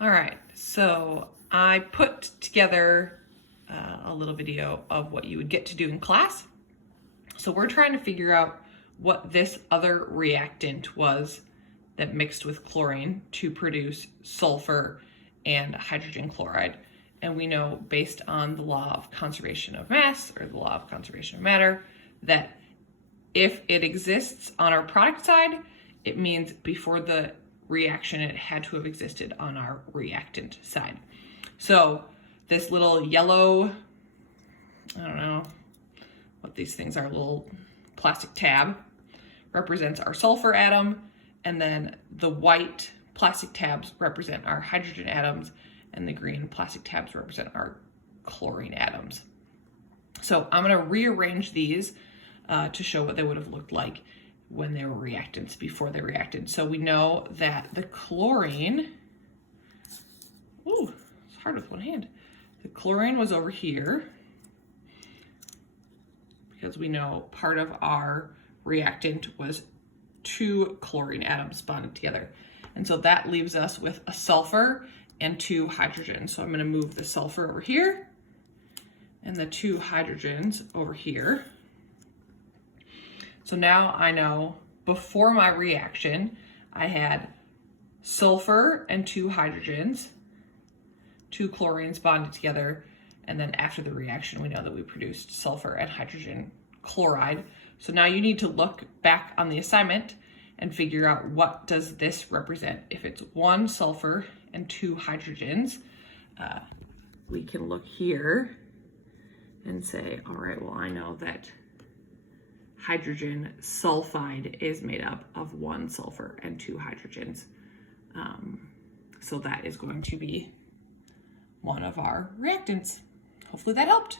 All right, so I put together a little video of what you would get to do in class. So we're trying to figure out what this other reactant was that mixed with chlorine to produce sulfur and hydrogen chloride. And we know based on the law of conservation of mass, or the law of conservation of matter, that if it exists on our product side, it means before the reaction it had to have existed on our reactant side. So this little yellow, I don't know what these things are, little plastic tab, represents our sulfur atom, and then the white plastic tabs represent our hydrogen atoms, and the green plastic tabs represent our chlorine atoms. So I'm going to rearrange these to show what they would have looked like when they were reactants, before they reacted. So we know that the chlorine, ooh, it's hard with one hand. The chlorine was over here, because we know part of our reactant was two chlorine atoms bonded together. And so that leaves us with a sulfur and two hydrogens. So I'm going to move the sulfur over here and the two hydrogens over here. So now I know before my reaction, I had sulfur and two hydrogens, two chlorines bonded together, and then after the reaction, we know that we produced sulfur and hydrogen chloride. So now you need to look back on the assignment and figure out, what does this represent? If it's one sulfur and two hydrogens, we can look here and say, all right, well, I know that hydrogen sulfide is made up of one sulfur and two hydrogens. So that is going to be one of our reactants. Hopefully that helped.